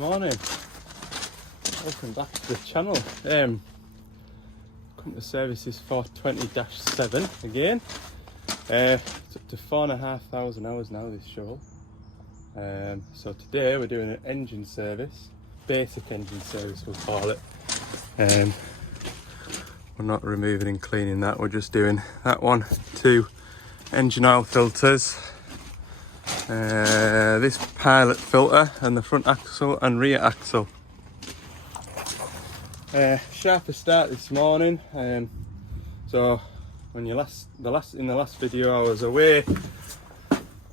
Morning, welcome back to the channel. Come to services 420-7 again. It's up to 4,500 hours now, this shovel. So today we're doing an engine service, basic engine service we'll call it. We're not removing and cleaning that, we're just doing that one, 2 engine oil filters. This pilot filter and the front axle and rear axle. Sharper start this morning. So when in the last video I was away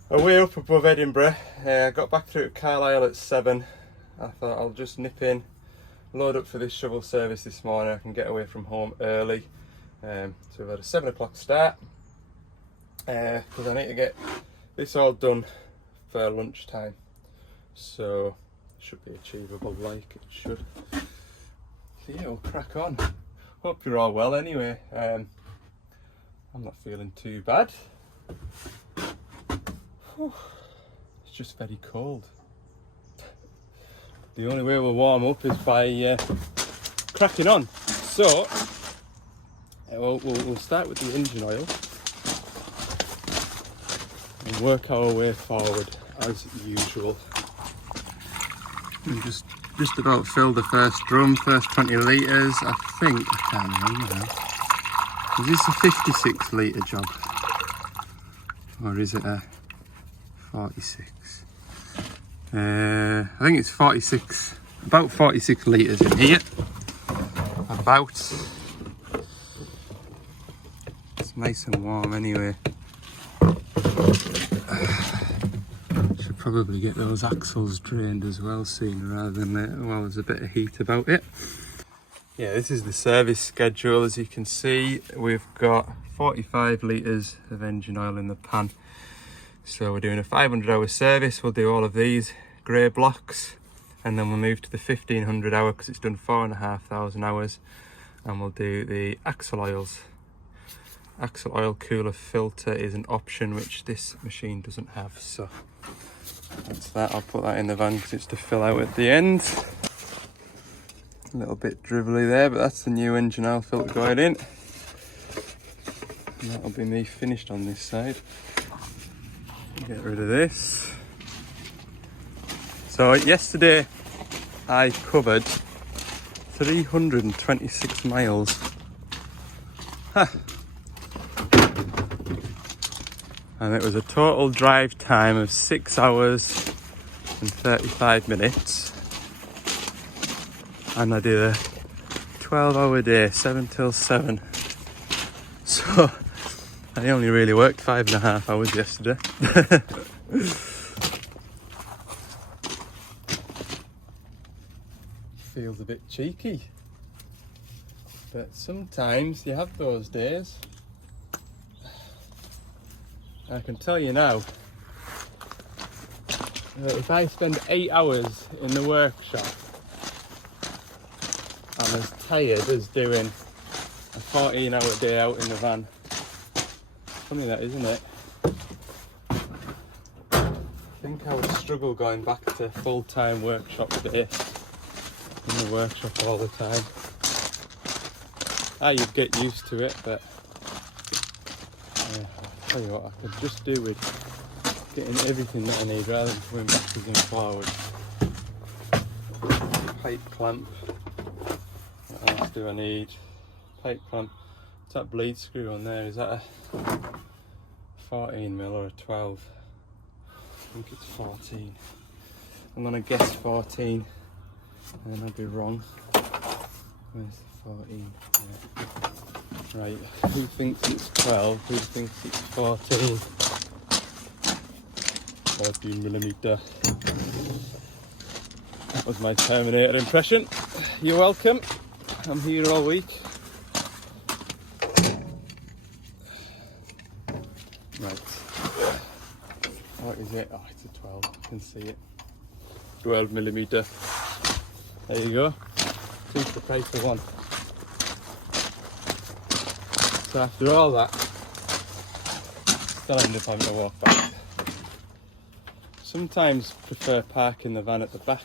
up above Edinburgh. I got back through to Carlisle at 7. I thought I'll just nip in, load up for this shovel service this morning. I can get away from home early. So we've had a 7 o'clock start because I need to get this all done for lunchtime, so it should be achievable, like it should. So yeah, we'll crack on. Hope you're all well anyway. I'm not feeling too bad. Whew. It's just very cold. The only way we'll warm up is by cracking on. So we'll start with the engine oil and work our way forward as usual. We just about filled the first drum, first 20 litres. I think, I can't remember now. Is this a 56 litre job? Or is it a 46? I think it's 46, about 46 litres in here. About. It's nice and warm anyway. Should probably get those axles drained as well soon rather than later while there's a bit of heat about it. Yeah, this is the service schedule. As you can see, we've got 45 litres of engine oil in the pan. So we're doing a 500-hour service. We'll do all of these grey blocks and then we'll move to the 1500 hour because it's done 4,500 hours, and we'll do the axle oils. Axle oil cooler filter is an option which this machine doesn't have, so that's that. I'll put that in the van because it's to fill out at the end. A little bit dribbly there, but that's the new engine oil filter going in. And that'll be me finished on this side. Get rid of this. So yesterday I covered 326 miles. And it was a total drive time of 6 hours and 35 minutes. And I did a 12-hour day, 7 till 7. So I only really worked 5.5 hours yesterday. Feels a bit cheeky. But sometimes you have those days. I can tell you now that if I spend 8 hours in the workshop, I'm as tired as doing a 14-hour day out in the van. Funny that, isn't it? I think I would struggle going back to full-time workshop day in the workshop all the time. You'd get used to it, but I'll tell you what, I could just do with getting everything that I need rather than going backwards and forwards. Pipe clamp. What else do I need? Pipe clamp. What's that bleed screw on there? Is that a 14mm or a 12? I think it's 14. I'm gonna guess 14 and then I'll be wrong. Where's the 14? Yeah. Right, who thinks it's 12? Who thinks it's 14? 14mm. That was my Terminator impression. You're welcome. I'm here all week. Right. What is it? Oh, it's a 12. I can see it. 12mm. There you go. 2 for the price of 1. So after all that, still end up having to walk back. Sometimes prefer parking the van at the back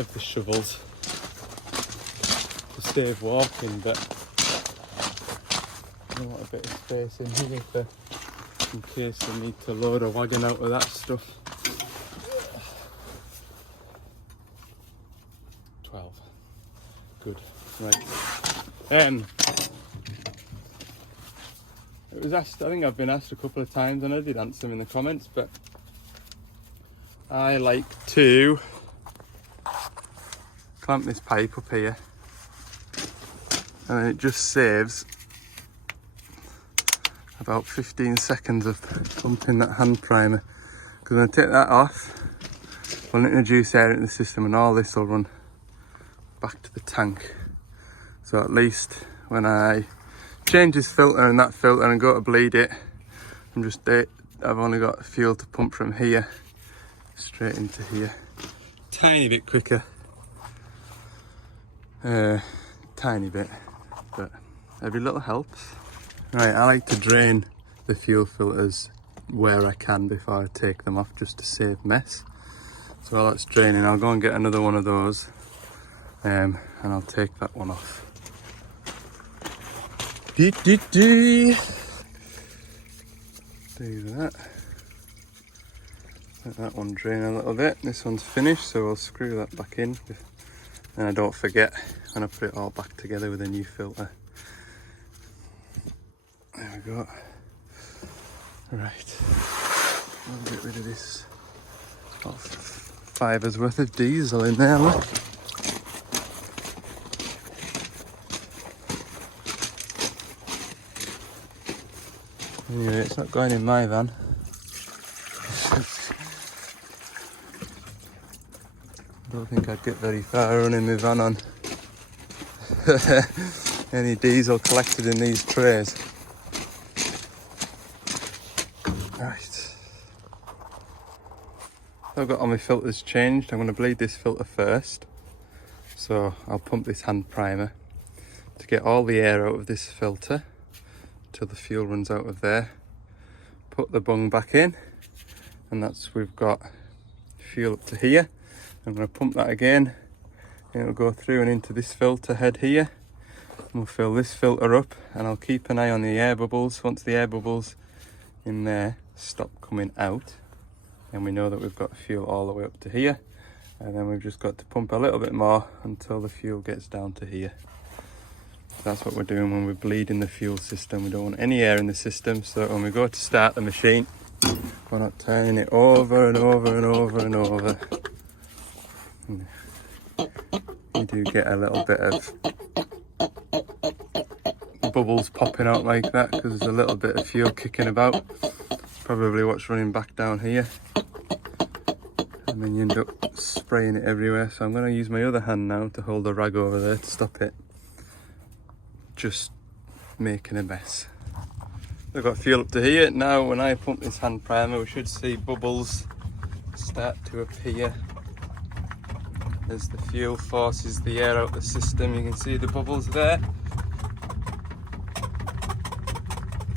of the shovels to save walking, but I want a bit of space in here in case I need to load a wagon out of that stuff. 12. Good. Right. It was asked, I think I've been asked a couple of times and I did answer them in the comments, but I like to clamp this pipe up here and then it just saves about 15 seconds of pumping that hand primer, because when I take that off, we'll introduce air into the system and all this will run back to the tank. So at least when I change this filter and that filter and go to bleed it, I've only got fuel to pump from here straight into here. Tiny bit quicker, tiny bit, but every little helps. Right, I like to drain the fuel filters where I can before I take them off, just to save mess. So while that's draining, I'll go and get another one of those, and I'll take that one off. Do that. Let that one drain a little bit. This one's finished, so I'll screw that back in. And I don't forget when I put it all back together with a new filter. There we go. Right. I'll get rid of this. Got $5 worth of diesel in there, look. Anyway, it's not going in my van. I don't think I'd get very far running my van on any diesel collected in these trays. Right. I've got all my filters changed. I'm going to bleed this filter first. So I'll pump this hand primer to get all the air out of this filter till the fuel runs out of there. Put the bung back in, and we've got fuel up to here. I'm going to pump that again, and it'll go through and into this filter head here. And we'll fill this filter up, and I'll keep an eye on the air bubbles. Once the air bubbles in there stop coming out, and we know that we've got fuel all the way up to here, and then we've just got to pump a little bit more until the fuel gets down to here. That's what we're doing when we're bleeding the fuel system. We don't want any air in the system, so when we go to start the machine, we're not turning it over and over and over and over. You do get a little bit of bubbles popping out like that because there's a little bit of fuel kicking about. Probably what's running back down here. And then you end up spraying it everywhere. So I'm going to use my other hand now to hold the rag over there to stop it just making a mess. I've got fuel up to here. Now when I pump this hand primer, we should see bubbles start to appear as the fuel forces the air out the system. You can see the bubbles there.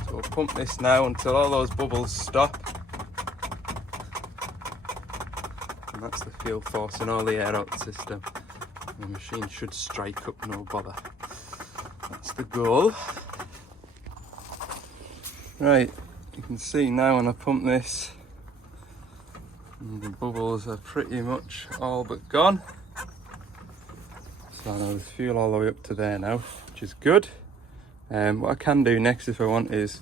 So we'll pump this now until all those bubbles stop. And that's the fuel forcing all the air out the system. The machine should strike up no bother. That's the goal. Right, you can see now when I pump this, the bubbles are pretty much all but gone. So now there's fuel all the way up to there now, which is good. What I can do next if I want is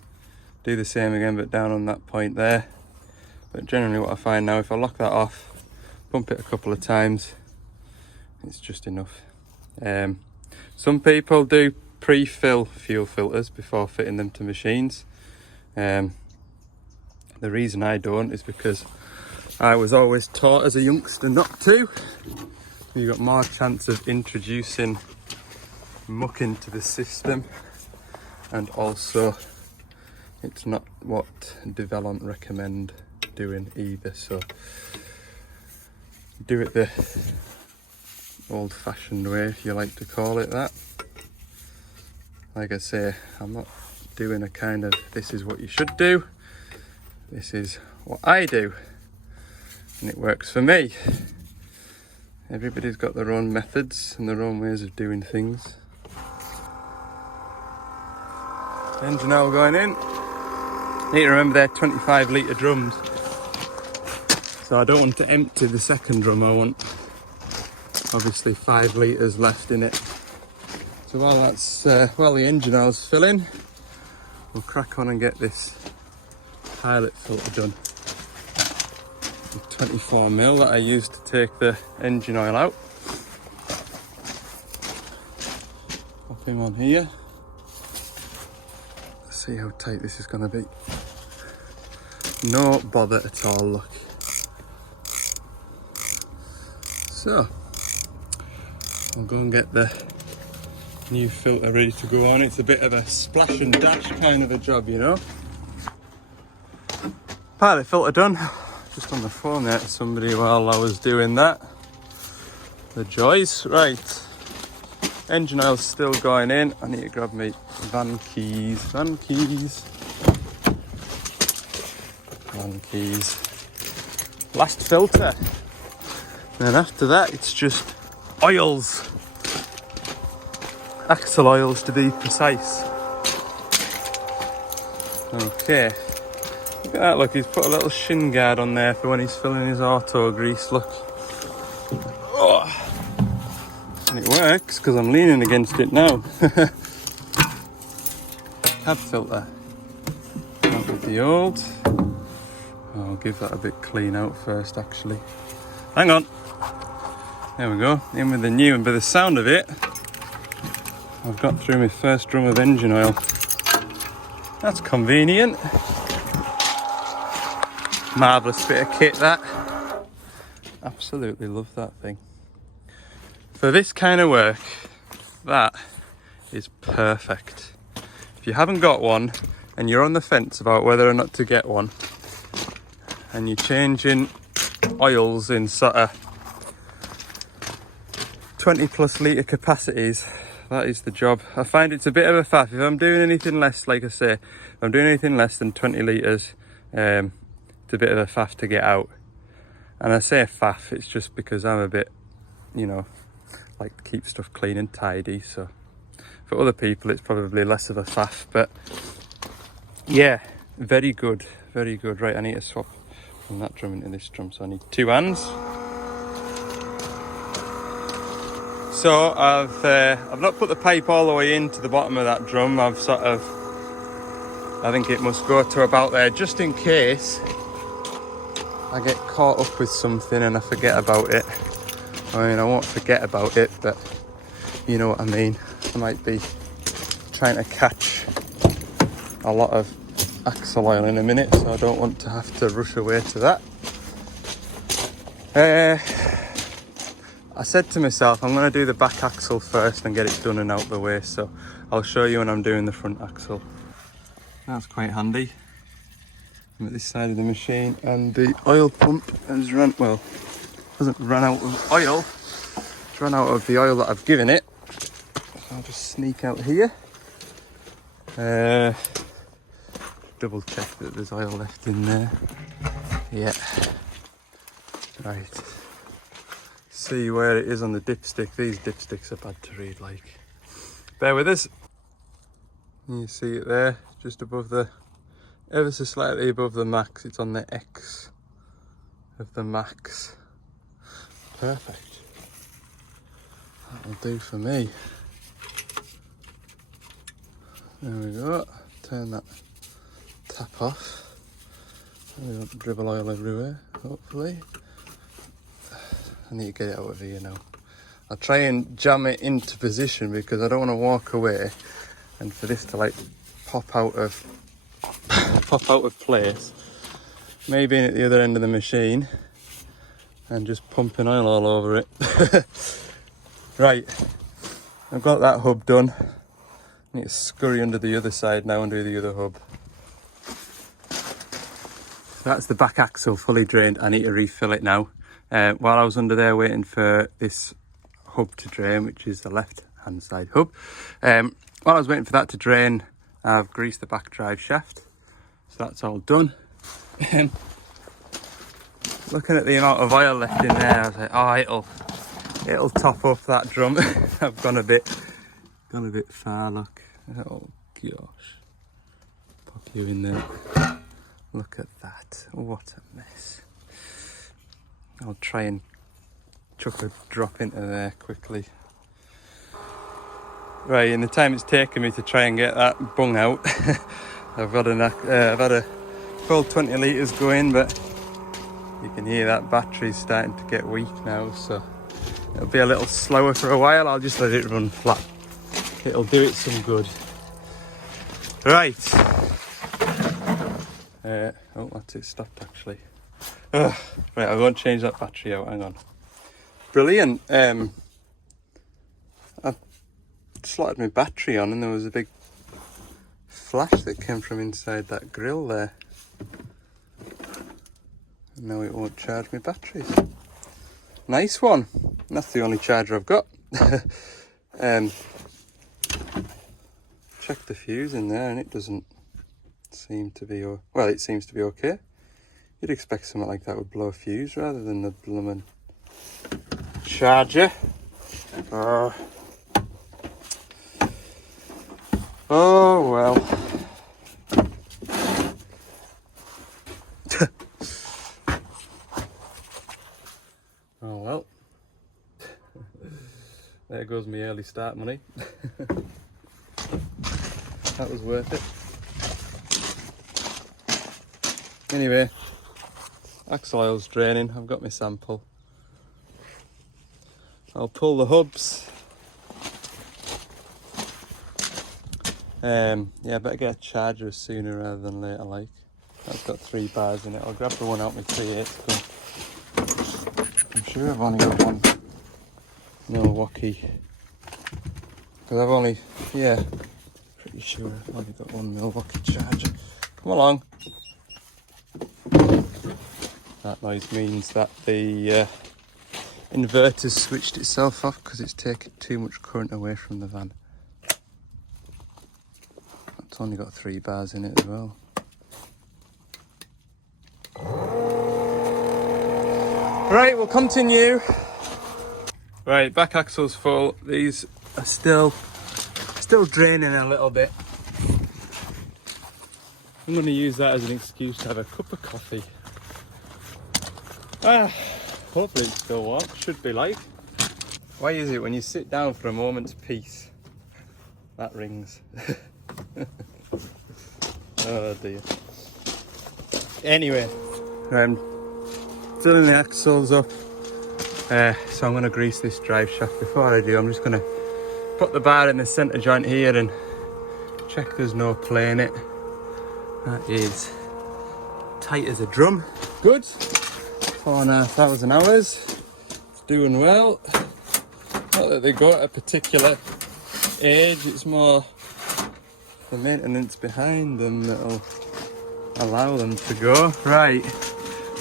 do the same again but down on that point there. But generally what I find now, if I lock that off, pump it a couple of times, it's just enough. Some people do pre-fill fuel filters before fitting them to machines. The reason I don't is because I was always taught as a youngster not to. You've got more chance of introducing muck into the system, and also it's not what development recommend doing either. So do it the old-fashioned way, if you like to call it that. Like I say, I'm not doing a kind of this is what you should do. This is what I do, and it works for me. Everybody's got their own methods and their own ways of doing things. Engine oil going in. Need to remember they're 25 litre drums. So I don't want to empty the second drum, I want obviously 5 litres left in it. So while the engine oil's filling, we'll crack on and get this pilot filter done. 24mm that I used to take the engine oil out. Pop him on here. Let's see how tight this is going to be. No bother at all, look. So, I'll go and get the new filter ready to go on. It's a bit of a splash and dash kind of a job, you know. Pilot filter done. Just on the phone there to somebody while I was doing that. The joys. Right. Engine oil's still going in. I need to grab my van keys. Van keys. Last filter. Then after that it's just oils. Axle oils to be precise. Okay. Look at that, look, he's put a little shin guard on there for when he's filling his auto grease, look. Oh. And it works, because I'm leaning against it now. Cab filter. Out with the old. I'll give that a bit clean out first, actually. Hang on. There we go, in with the new, and by the sound of it, I've got through my first drum of engine oil. That's convenient. Marvellous bit of kit, that. Absolutely love that thing. For this kind of work, that is perfect. If you haven't got one and you're on the fence about whether or not to get one, and you're changing oils in sort of 20 plus litre capacities, that is the job. I find it's a bit of a faff. If I'm doing anything less, like I say, if I'm doing anything less than 20 litres, it's a bit of a faff to get out. And I say faff, it's just because I'm a bit, you know, like to keep stuff clean and tidy. So for other people, it's probably less of a faff. But yeah, very good, very good. Right, I need to swap from that drum into this drum, so I need 2 hands. So I've not put the pipe all the way into the bottom of that drum. I think it must go to about there, just in case I get caught up with something and I forget about it. I mean, I won't forget about it, but you know what I mean. I might be trying to catch a lot of axle oil in a minute, so I don't want to have to rush away to that. I said to myself, I'm going to do the back axle first and get it done and out the way, so I'll show you when I'm doing the front axle. That's quite handy. I'm at this side of the machine and the oil pump has hasn't run out of oil. It's run out of the oil that I've given it. So I'll just sneak out here. Double check that there's oil left in there. Yeah. Right. See where it is on the dipstick. These dipsticks are bad to read, like. Bear with us. You see it there, just above the, ever so slightly above the max. It's on the X of the max. Perfect. That'll do for me. There we go. Turn that tap off. We don't dribble oil everywhere, hopefully. I need to get it out of here now. I'll try and jam it into position because I don't want to walk away and for this to like pop out of place. Maybe in at the other end of the machine and just pumping oil all over it. Right, I've got that hub done. I need to scurry under the other side now and do the other hub. That's the back axle fully drained. I need to refill it now. While I was under there waiting for this hub to drain, which is the left hand side hub, while I was waiting for that to drain, I've greased the back drive shaft, so that's all done. Looking at the amount of oil left in there, I was like, oh, it'll top up that drum. I've gone a bit far, look. Oh gosh. Pop you in there. Look at that. What a mess. I'll try and chuck a drop into there quickly. Right, in the time it's taken me to try and get that bung out, I've had a full 20 litres going, but you can hear that battery's starting to get weak now, so it'll be a little slower for a while. I'll just let it run flat. It'll do it some good. Right. Oh, that's it, stopped actually. Right, I'll go and change that battery out, hang on. Brilliant. I slotted my battery on and there was a big flash that came from inside that grill there. And now it won't charge my batteries. Nice one. And that's the only charger I've got. Check the fuse in there and it doesn't seem to be, well, it seems to be okay. You'd expect something like that would blow a fuse rather than the blooming charger. Oh well. Oh well. There goes my early start money. That was worth it. Anyway, axle oil's draining. I've got my sample. I'll pull the hubs. Yeah, better get a charger sooner rather than later, like. That's got 3 bars in it. I'll grab the one out my 3/8. I'm sure I've only got one Milwaukee. Because I've only, yeah, pretty sure I've only got one Milwaukee charger. Come along. That noise means that the inverter's switched itself off because it's taken too much current away from the van. It's only got 3 bars in it as well. Right, we'll continue. Right, back axle's full. These are still draining a little bit. I'm going to use that as an excuse to have a cup of coffee. Hopefully it's still warm. Should be like. Why is it when you sit down for a moment's peace, that rings? Oh dear. Anyway, I'm filling the axles up. So I'm going to grease this drive shaft. Before I do, I'm just going to put the bar in the centre joint here and check there's no play in it. That is tight as a drum. Good. 4,500 hours. It's doing well. Not that they go at a particular age, it's more the maintenance behind them that'll allow them to go. Right,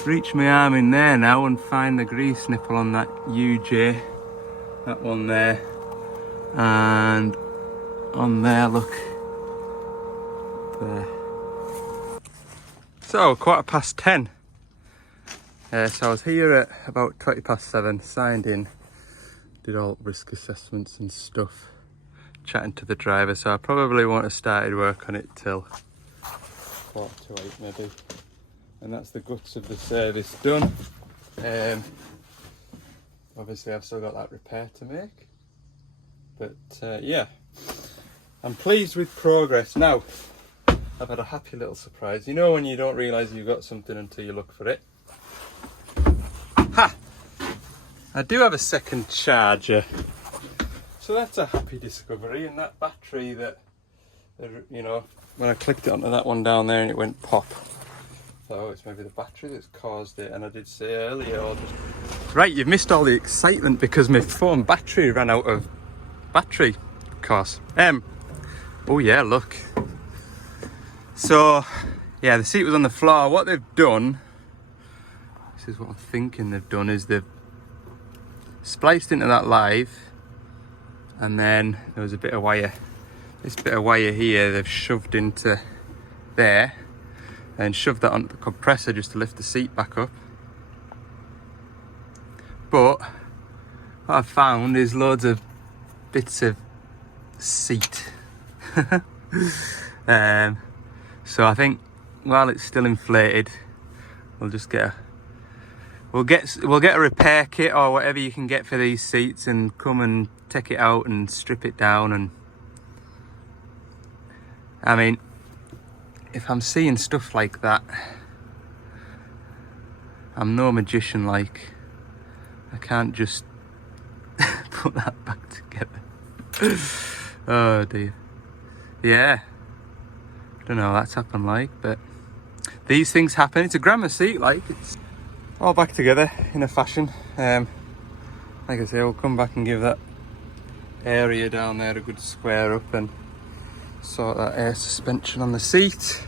reach my arm in there now and find the grease nipple on that UJ. That one there. And on there, look. There. So, 10:15. So I was here at about 7:20, signed in, did all risk assessments and stuff, chatting to the driver, so I probably won't have started work on it till 7:45 maybe. And that's the guts of the service done. Obviously I've still got that repair to make, but yeah, I'm pleased with progress. Now, I've had a happy little surprise. You know when you don't realise you've got something until you look for it? Ha! I do have a second charger. So that's a happy discovery, and that battery that, you know, when I clicked it onto that one down there and it went pop. So it's maybe the battery that's caused it, and I did say earlier, Right, you've missed all the excitement because my phone battery ran out of battery, of course. Oh yeah, look. So, yeah, the seat was on the floor. What they've done, this is what I'm thinking they've done, is they've spliced into that live, and then there was a bit of wire. This bit of wire here, they've shoved into there, and shoved that onto the compressor just to lift the seat back up. But what I've found is loads of bits of seat. So I think while it's still inflated, we'll just get we'll get a repair kit or whatever you can get for these seats and come and take it out and strip it down. And I mean, if I'm seeing stuff like that, I'm no magician. Like, I can't just put that back together. Oh dear. Yeah, I don't know what that's happened like, but these things happen. It's a grammar seat, like, it's all back together in a fashion. Like I say, we'll come back and give that area down there a good square up and sort that air suspension on the seat.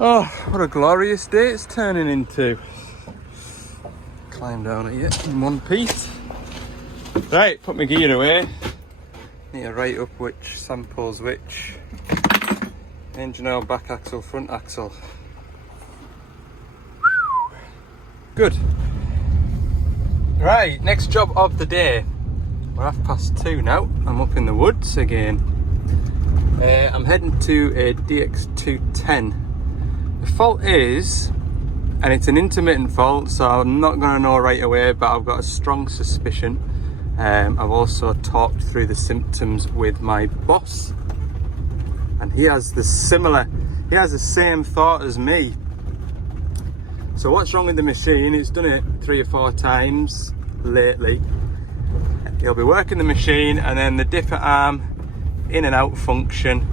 Oh, what a glorious day it's turning into. Climb down at you in one piece. Right, put my gear away. Need to write up which samples which. Engine oil, back axle, front axle. Good. Right, next job of the day. We're 2:30 now. I'm up in the woods again. I'm heading to a DX210. The fault is, and it's an intermittent fault, so I'm not going to know right away, but I've got a strong suspicion. I've also talked through the symptoms with my boss, and he has the same thought as me. So what's wrong with the machine? It's done it 3 or 4 times lately. He'll be working the machine and then the dipper arm in and out function.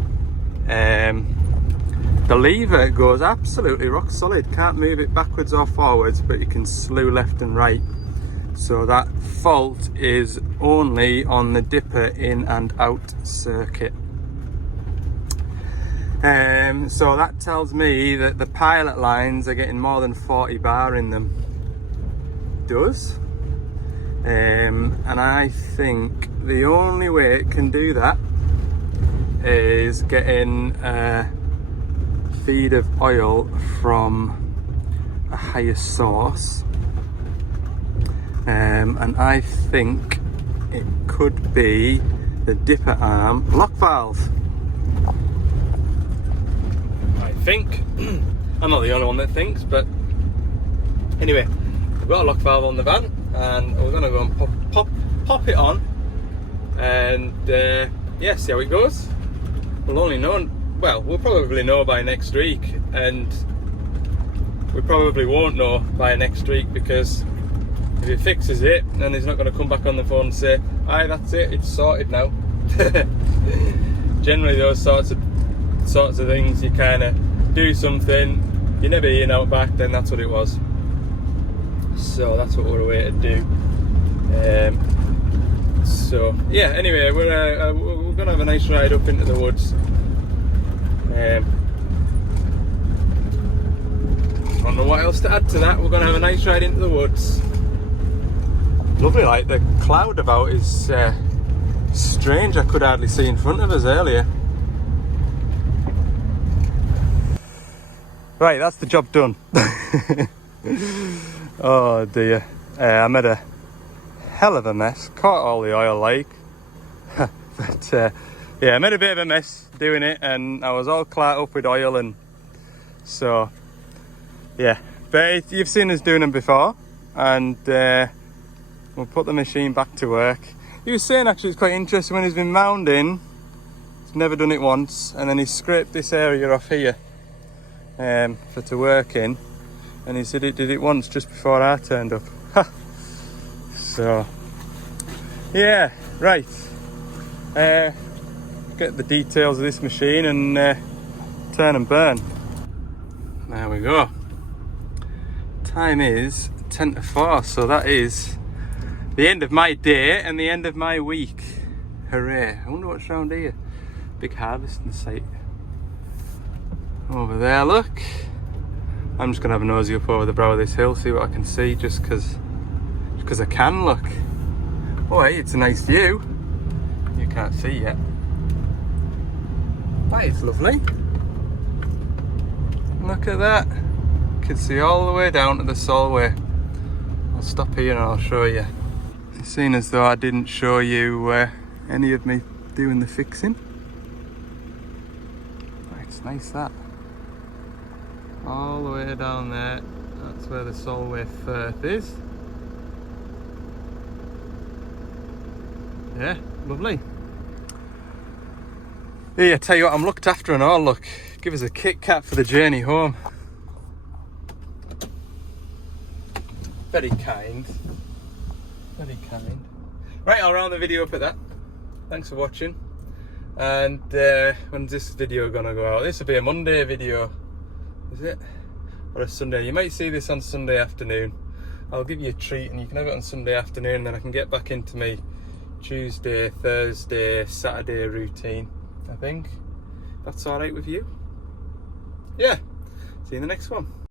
The lever goes absolutely rock solid, can't move it backwards or forwards, but you can slew left and right. So that fault is only on the dipper in and out circuit. So that tells me that the pilot lines are getting more than 40 bar in them. It does. And I think the only way it can do that is getting feed of oil from a higher source, and I think it could be the dipper arm lock valve. I think. I'm not the only one that thinks, but anyway, we've got a lock valve on the van and we're going to go and pop it on and yeah, see how it goes. We'll probably know by next week, and we probably won't know by next week, because if he fixes it, then he's not going to come back on the phone and say, "Aye, that's it, it's sorted now." Generally, those sorts of things, you kind of do something, you never hear out back, then that's what it was. So that's what we're away to do. So yeah, anyway, we're going to have a nice ride up into the woods. I don't know what else to add to that. We're going to have a nice ride into the woods. Lovely, like the cloud about is strange. I could hardly see in front of us earlier. Right, that's the job done. Oh dear. I made a hell of a mess. Caught all the oil, like. But yeah, I made a bit of a mess doing it, and I was all clogged up with oil, and so yeah. But you've seen us doing them before, and we'll put the machine back to work. He was saying actually it's quite interesting when he's been mounding, he's never done it once, and then he scraped this area off here for to work in, and he said it did it once just before I turned up. So yeah, right. Get the details of this machine and turn and burn. There we go. Time is 10 to 4, so that is the end of my day and the end of my week. Hooray. I wonder what's around here. Big harvesting site. Over there, look. I'm just going to have a nosy up over the brow of this hill, see what I can see, just because I can, look. Oh hey, it's a nice view. You can't see yet. That is lovely. Look at that. You can see all the way down to the Solway. I'll stop here and I'll show you. Seeing as though I didn't show you any of me doing the fixing. It's nice that. All the way down there, that's where the Solway Firth is. Yeah, lovely. Yeah, tell you what, I'm looked after and all. Look, give us a Kit Kat for the journey home. Very kind. Very kind. Right, I'll round the video up at that. Thanks for watching. And when's this video gonna go out? This will be a Monday video, is it? Or a Sunday? You might see this on Sunday afternoon. I'll give you a treat and you can have it on Sunday afternoon, and then I can get back into me Tuesday, Thursday, Saturday routine, I think. That's alright with you? Yeah. See you in the next one.